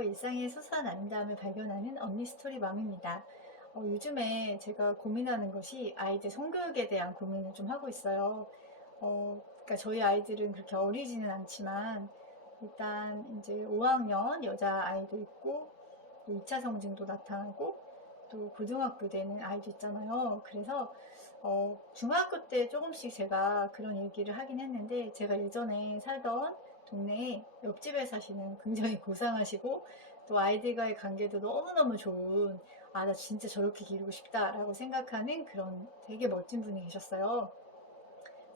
안녕하세요. 일상의 소소한 아름다움을 발견하는 언니 스토리맘입니다. 요즘에 제가 고민하는 것이 아이들 성교육에 대한 고민을 좀 하고 있어요. 그러니까 저희 아이들은 그렇게 어리지는 않지만 일단 이제 5학년 여자 아이도 있고 또 2차 성징도 나타나고 또 고등학교 되는 아이도 있잖아요. 그래서 중학교 때 조금씩 제가 그런 얘기를 하긴 했는데, 제가 예전에 살던 동네에 옆집에 사시는 굉장히 고상하시고 또 아이들과의 관계도 너무너무 좋은, 아, 나 진짜 저렇게 기르고 싶다라고 생각하는 그런 되게 멋진 분이 계셨어요.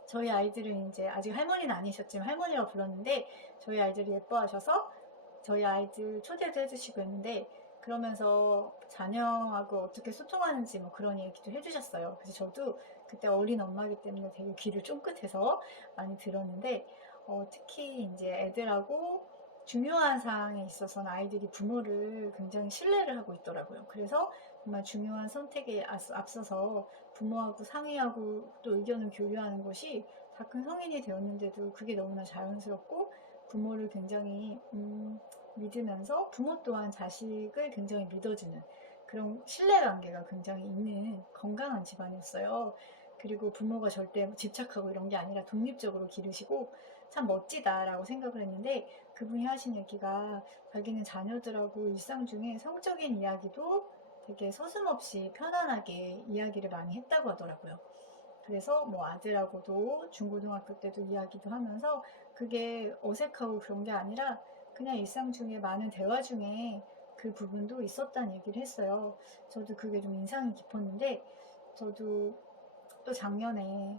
저희 아이들은 이제 아직 할머니는 아니셨지만 할머니라고 불렀는데, 저희 아이들이 예뻐하셔서 저희 아이들 초대도 해주시고 했는데, 그러면서 자녀하고 어떻게 소통하는지 뭐 그런 얘기도 해주셨어요. 그래서 저도 그때 어린 엄마이기 때문에 되게 귀를 쫑긋해서 많이 들었는데, 특히 이제 애들하고 중요한 사항에 있어서는 아이들이 부모를 굉장히 신뢰를 하고 있더라고요. 그래서 정말 중요한 선택에 앞서서 부모하고 상의하고 또 의견을 교류하는 것이, 다 큰 성인이 되었는데도 그게 너무나 자연스럽고 부모를 굉장히 믿으면서 부모 또한 자식을 굉장히 믿어주는 그런 신뢰관계가 굉장히 있는 건강한 집안이었어요. 그리고 부모가 절대 집착하고 이런 게 아니라 독립적으로 기르시고 참 멋지다라고 생각을 했는데, 그분이 하신 얘기가 자기는 자녀들하고 일상 중에 성적인 이야기도 되게 서슴없이 편안하게 이야기를 많이 했다고 하더라고요. 그래서 뭐 아들하고도 중고등학교 때도 이야기도 하면서 그게 어색하고 그런 게 아니라 그냥 일상 중에 많은 대화 중에 그 부분도 있었다는 얘기를 했어요. 저도 그게 좀 인상이 깊었는데, 저도 또 작년에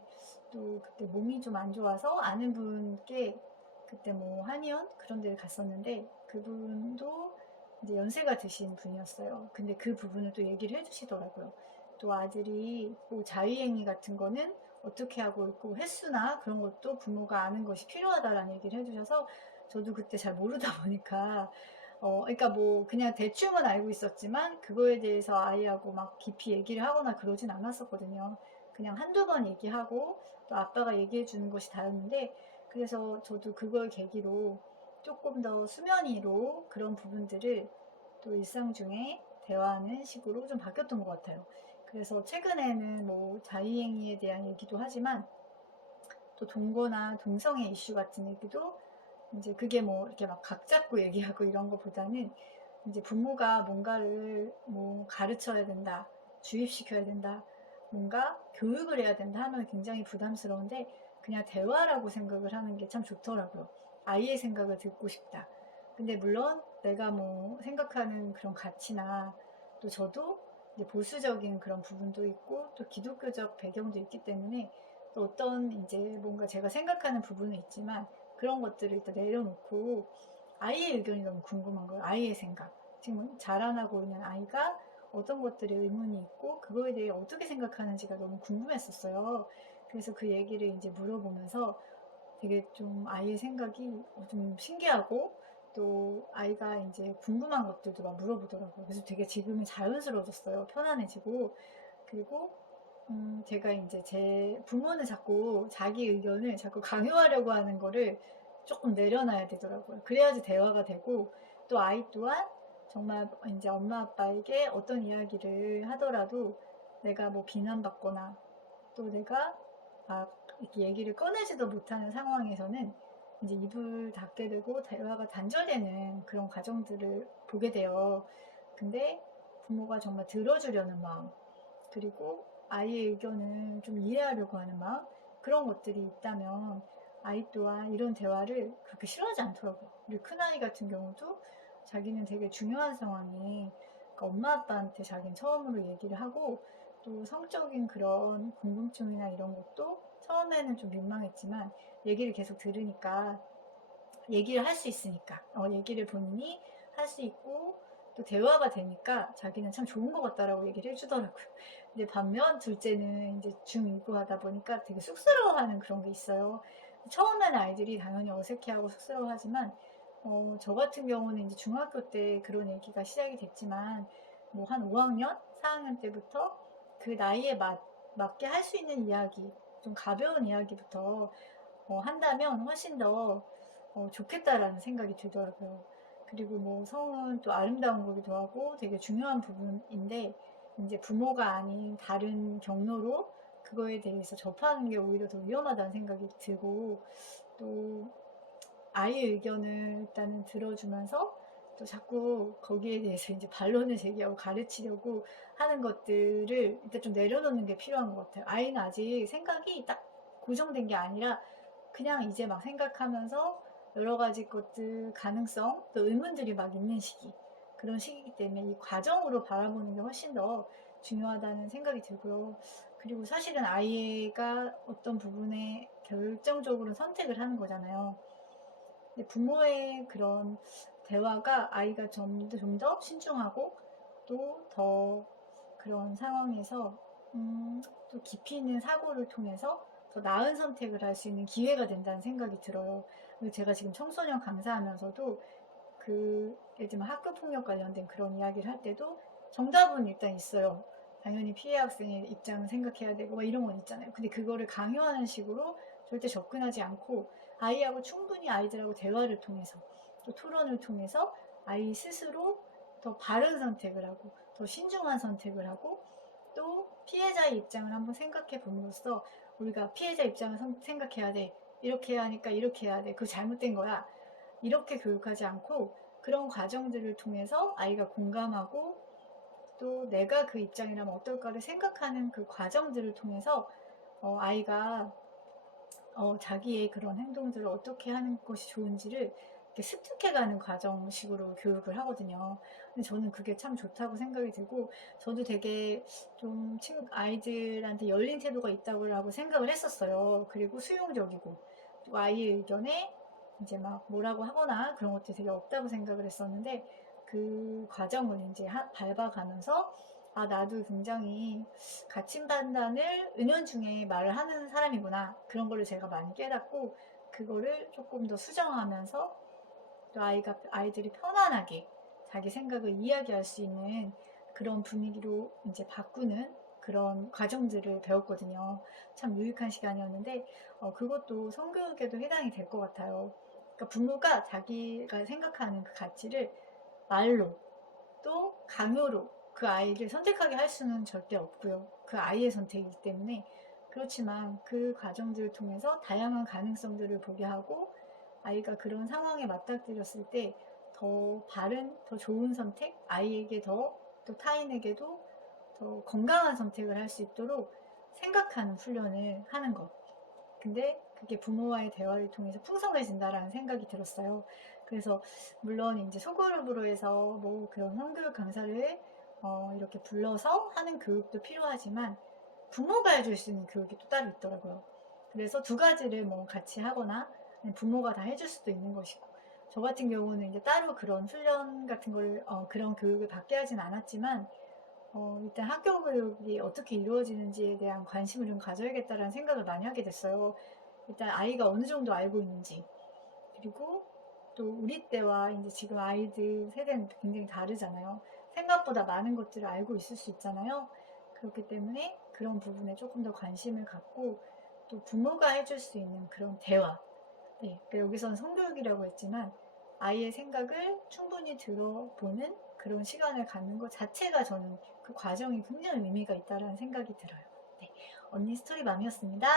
또 그때 몸이 좀 안 좋아서 아는 분께 그때 뭐 한의원 그런 데를 갔었는데, 그분도 이제 연세가 드신 분이었어요. 근데 그 부분을 또 얘기를 해주시더라고요. 또 아들이 뭐 자위행위 같은 거는 어떻게 하고 있고 횟수나 그런 것도 부모가 아는 것이 필요하다라는 얘기를 해주셔서, 저도 그때 잘 모르다 보니까 그러니까 뭐 그냥 대충은 알고 있었지만 그거에 대해서 아이하고 막 깊이 얘기를 하거나 그러진 않았었거든요. 그냥 한두 번 얘기하고 또 아빠가 얘기해 주는 것이 다였는데, 그래서 저도 그걸 계기로 조금 더 수면 위로 그런 부분들을 또 일상 중에 대화하는 식으로 좀 바뀌었던 것 같아요. 그래서 최근에는 뭐 자위행위에 대한 얘기도 하지만 또 동거나 동성애 이슈 같은 얘기도, 이제 그게 뭐 이렇게 막 각 잡고 얘기하고 이런 것보다는 이제 부모가 뭔가를 뭐 가르쳐야 된다, 주입시켜야 된다, 뭔가 교육을 해야 된다 하면 굉장히 부담스러운데, 그냥 대화라고 생각을 하는 게 참 좋더라고요. 아이의 생각을 듣고 싶다. 근데 물론 내가 뭐 생각하는 그런 가치나, 또 저도 이제 보수적인 그런 부분도 있고 또 기독교적 배경도 있기 때문에, 또 어떤 이제 뭔가 제가 생각하는 부분은 있지만 그런 것들을 일단 내려놓고 아이의 의견이 너무 궁금한 거예요. 아이의 생각. 지금 자라나고 있는 아이가 어떤 것들에 의문이 있고 그거에 대해 어떻게 생각하는지가 너무 궁금했었어요. 그래서 그 얘기를 이제 물어보면서 되게 좀 아이의 생각이 좀 신기하고, 또 아이가 이제 궁금한 것들도 막 물어보더라고요. 그래서 되게 지금은 자연스러워졌어요. 편안해지고. 그리고 제가 이제 제 부모는 자꾸 자기 의견을 자꾸 강요하려고 하는 거를 조금 내려놔야 되더라고요. 그래야지 대화가 되고, 또 아이 또한 정말 이제 엄마 아빠에게 어떤 이야기를 하더라도 내가 뭐 비난받거나 또 내가 막 이렇게 얘기를 꺼내지도 못하는 상황에서는 이제 입을 닫게 되고 대화가 단절되는 그런 과정들을 보게 돼요. 근데 부모가 정말 들어주려는 마음, 그리고 아이의 의견을 좀 이해하려고 하는 마음, 그런 것들이 있다면 아이 또한 이런 대화를 그렇게 싫어하지 않더라고요. 우리 큰아이 같은 경우도 자기는 되게 중요한 상황이, 그러니까 엄마 아빠한테 자기는 처음으로 얘기를 하고, 또 성적인 그런 궁금증이나 이런 것도 처음에는 좀 민망했지만 얘기를 계속 들으니까, 얘기를 할 수 있으니까, 얘기를 본인이 할 수 있고 또 대화가 되니까 자기는 참 좋은 것 같다라고 얘기를 해주더라고요. 근데 반면 둘째는 이제 중2고 하다 보니까 되게 쑥스러워하는 그런 게 있어요. 처음에는 아이들이 당연히 어색해하고 쑥스러워하지만, 저 같은 경우는 이제 중학교 때 그런 얘기가 시작이 됐지만, 뭐 한 5학년, 4학년 때부터 그 나이에 맞게 할 수 있는 이야기, 좀 가벼운 이야기부터 한다면 훨씬 더 좋겠다라는 생각이 들더라고요. 그리고 뭐 성은 또 아름다운 거기도 하고 되게 중요한 부분인데, 이제 부모가 아닌 다른 경로로 그거에 대해서 접하는 게 오히려 더 위험하다는 생각이 들고, 또 아이의 의견을 일단은 들어주면서 또 자꾸 거기에 대해서 이제 반론을 제기하고 가르치려고 하는 것들을 일단 좀 내려놓는 게 필요한 것 같아요. 아이는 아직 생각이 딱 고정된 게 아니라 그냥 이제 막 생각하면서 여러 가지 것들, 가능성, 또 의문들이 막 있는 시기. 그런 시기이기 때문에 이 과정으로 바라보는 게 훨씬 더 중요하다는 생각이 들고요. 그리고 사실은 아이가 어떤 부분에 결정적으로 선택을 하는 거잖아요. 근데 부모의 그런 대화가 아이가 좀 더 신중하고 또 더 그런 상황에서 또 깊이 있는 사고를 통해서 더 나은 선택을 할 수 있는 기회가 된다는 생각이 들어요. 그리고 제가 지금 청소년 강사하면서도 예를 들면 학교 폭력 관련된 그런 이야기를 할 때도 정답은 일단 있어요. 당연히 피해 학생의 입장을 생각해야 되고 막 이런 건 있잖아요. 근데 그거를 강요하는 식으로 절대 접근하지 않고 아이하고 충분히 아이들하고 대화를 통해서 또 토론을 통해서 아이 스스로 더 바른 선택을 하고 더 신중한 선택을 하고 또 피해자의 입장을 한번 생각해 봄으로써 우리가 피해자 입장을 생각해야 돼. 이렇게 해야 하니까 이렇게 해야 돼. 그거 잘못된 거야. 이렇게 교육하지 않고 그런 과정들을 통해서 아이가 공감하고 또 내가 그 입장이라면 어떨까를 생각하는 그 과정들을 통해서 아이가 자기의 그런 행동들을 어떻게 하는 것이 좋은지를 이렇게 습득해가는 과정식으로 교육을 하거든요. 근데 저는 그게 참 좋다고 생각이 들고, 저도 되게 좀 아이들한테 열린 태도가 있다고 생각을 했었어요. 그리고 수용적이고, 또 아이의 의견에 이제 막 뭐라고 하거나 그런 것들이 되게 없다고 생각을 했었는데, 그 과정을 이제 밟아가면서, 아, 나도 굉장히 가침 판단을 은연중에 말을 하는 사람이구나. 그런 거를 제가 많이 깨닫고, 그거를 조금 더 수정하면서 또 아이들이 편안하게 자기 생각을 이야기할 수 있는 그런 분위기로 이제 바꾸는 그런 과정들을 배웠거든요. 참 유익한 시간이었는데, 그것도 성교육에도 해당이 될 것 같아요. 그러니까 부모가 자기가 생각하는 그 가치를 말로 또 강요로 그 아이를 선택하게 할 수는 절대 없고요. 그 아이의 선택이기 때문에. 그렇지만 그 과정들을 통해서 다양한 가능성들을 보게 하고 아이가 그런 상황에 맞닥뜨렸을 때 더 바른, 더 좋은 선택, 아이에게 또 타인에게도 더 건강한 선택을 할 수 있도록 생각하는 훈련을 하는 것. 근데 그게 부모와의 대화를 통해서 풍성해진다라는 생각이 들었어요. 그래서 물론 이제 소그룹으로 해서 뭐 그런 성교육 강사를 이렇게 불러서 하는 교육도 필요하지만 부모가 해줄 수 있는 교육이 또 따로 있더라고요. 그래서 두 가지를 뭐 같이 하거나 부모가 다 해줄 수도 있는 것이고, 저 같은 경우는 이제 따로 그런 훈련 같은 걸 그런 교육을 받게 하진 않았지만 일단 학교 교육이 어떻게 이루어지는지에 대한 관심을 좀 가져야겠다라는 생각을 많이 하게 됐어요. 일단 아이가 어느 정도 알고 있는지, 그리고 또 우리 때와 이제 지금 아이들 세대는 굉장히 다르잖아요. 생각보다 많은 것들을 알고 있을 수 있잖아요. 그렇기 때문에 그런 부분에 조금 더 관심을 갖고 또 부모가 해줄 수 있는 그런 대화. 네, 그러니까 여기서는 성교육이라고 했지만 아이의 생각을 충분히 들어보는 그런 시간을 갖는 것 자체가 저는 그 과정이 굉장히 의미가 있다는 생각이 들어요. 네, 언니 스토리맘이었습니다.